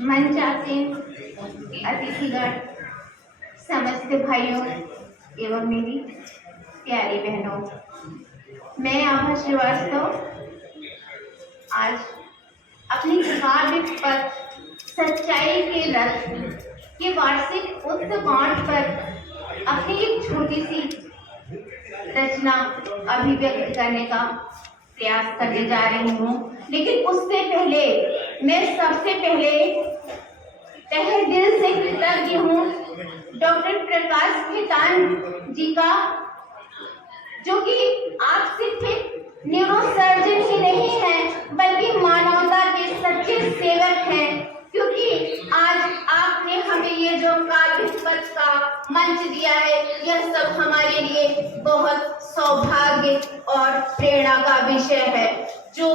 मंचासीन अतिथिगण, समस्त भाइयों एवं मेरी प्यारी बहनों, मैं आभा श्रीवास्तव आज अपनी काव्य पथ सच्चाई के रथ के वार्षिक उत्सवांश पर अपनी एक छोटी सी रचना अभिव्यक्त करने का प्रयास करने जा रही हूँ। लेकिन उससे पहले मैं सबसे पहले तहे दिल से कृतज्ञ हूँ डॉक्टर प्रकाश खेतान जी का, जो कि आप सिर्फ एक न्यूरोसर्जन ही नहीं है बल्कि मानवता के सच्चे सेवक हैं, क्योंकि आज आपने हमें ये जो काव्य पथ का मंच दिया है, यह सब हमारे लिए बहुत सौभाग्य और प्रेरणा का विषय है। जो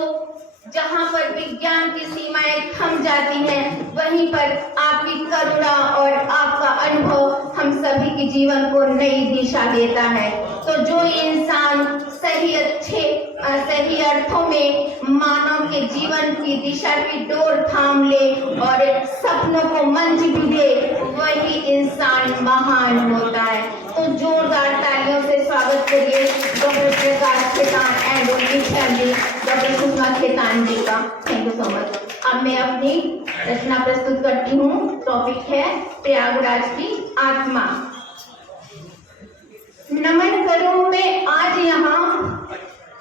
जहाँ पर विज्ञान की सीमाएं थम जाती हैं, वहीं पर आपकी करुणा और आपका अनुभव हम सभी के जीवन को नई दिशा देता है। तो जो इंसान सही अर्थों में मानव के जीवन की दिशा की डोर थाम ले और सपनों को मंच भी दे, वही इंसान महान होता है। तो जोरदार तालियों से स्वागत करिए डॉक्टर प्रकाश खेतान एंड उनकी फैमिली, डॉक्टर सुषमा खेतान जी का। Thank you so much. अब मैं अपनी रचना प्रस्तुत करती हूँ। टॉपिक है प्रयागराज की आत्मा। नमन करूं मैं आज यहाँ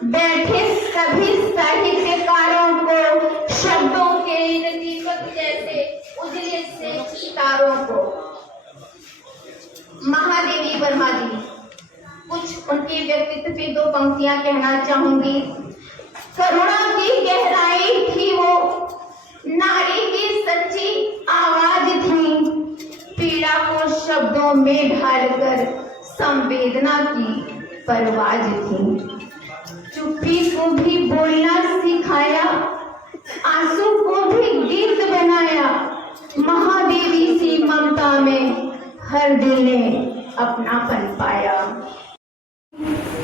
बैठे सभी साहित्यकारों को, शब्दों के इन दीपक जैसे उजले से सितारों को। महादेवी वर्मा जी, कुछ उनके व्यक्तित्व पे दो पंक्तियां कहना चाहूंगी। करुणा की गहराई थी वो, नारी की सच्ची आवाज थी, पीड़ा को शब्दों में ढालकर संवेदना की परवाज थी। चुप्पी को भी बोलना सिखाया, आंसू को भी गीत बनाया, महादेवी सी ममता में हर दिल ने अपनापन पाया।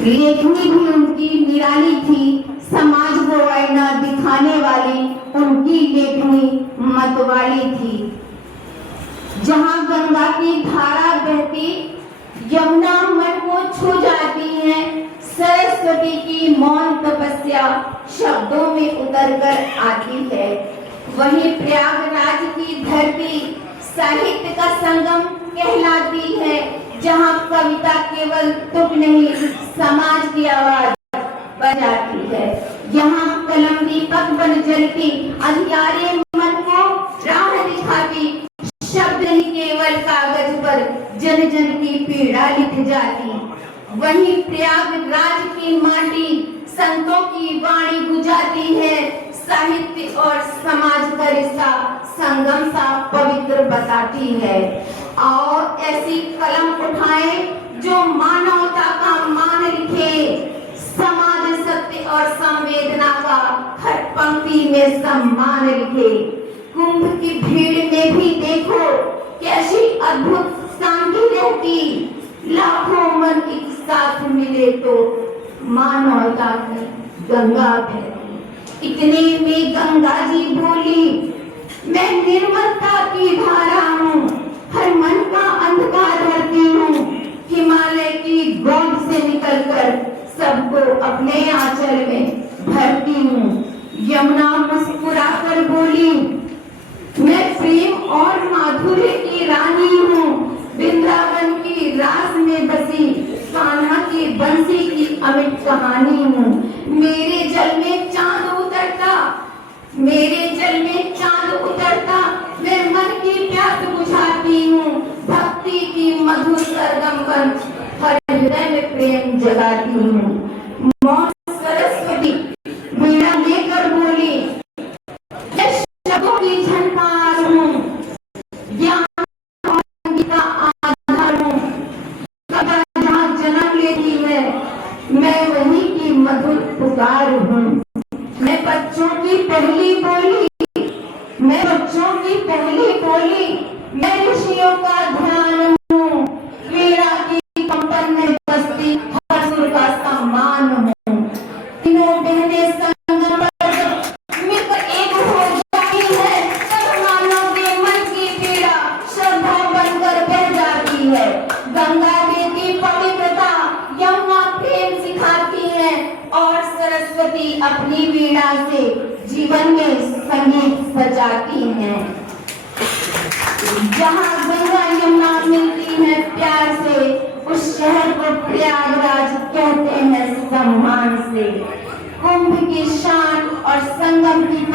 लेखनी भी उनकी निराली थी, समाज को आईना दिखाने वाली उनकी लेखनी मतवाली थी। जहाँ गंगा की धारा बहती, यमुना मन को छू जाती है, सरस्वती की मौन तपस्या शब्दों में उतरकर आती है। वहीं प्रयागराज की धरती साहित्य का संगम कहलाती है, जहाँ कविता केवल तुक नहीं समाज की आवाज बजाती है। यहाँ कलम दीपक बन जलती, अंधियारे मन को राह दिखाती, शब्द नहीं केवल कागज पर जन जन की पीड़ा लिख जाती। वहीं प्रयागराज की माटी संतों की वाणी गुजाती है, साहित्य और समाज का रिश्ता संगम सा पवित्र बताती है। और ऐसी कलम उठाएं जो मानवता का मान लिखे, समाज सत्य और संवेदना का हर पंक्ति में सम्मान लिखे। कुंभ की भीड़ में भी देखो कैसी अद्भुत शांति रहती, लाखों मन एक साथ मिले तो मानवता की गंगा बहती। इतने में गंगा जी बोली, मैं निर्मलता की धारा हूँ, हर मन का अंधकार भरती हूँ, हिमालय की गोद से निकलकर सबको अपने आंचल में भरती हूँ। यमुना मुस्कुराकर बोली, मैं प्रेम और माधुर्य की रानी हूँ, वृंदावन की रास में बसी कान्हा की बंसी की अमिट कहानी हूँ। मेरे जल में चांद उतरता, मेरे जल में चांद उतरता, मैं मन की प्यास बुझाती हूँ, भक्ति की मधुर सरगम बन हर हृदय में प्रेम जगाती हूँ। मौन सरस्वती वीणा लेकर बोली, शब्दों की झनकार हूँ, ज्ञान का आधार हूँ, कथा जहाँ जन्म लेती है, मैं वहीं की मधुर पुकार हूँ। मैं बच्चों की पहली बोली, मैं बच्चों की पहली बोली, मैं ऋषियों का ध्यान हूँ, वीणा की कंपन में बसती हर सुर का सम्मान हूँ। तीनों बहनें संगम पर मिलकर एक हो जाती है, अपनी वीणा से जीवन में संगीत सजाती हैं। जहाँ गंगा यमुना मिलती है प्यार से, उस शहर को प्रयागराज कहते हैं सम्मान से। कुंभ की शान और संगम की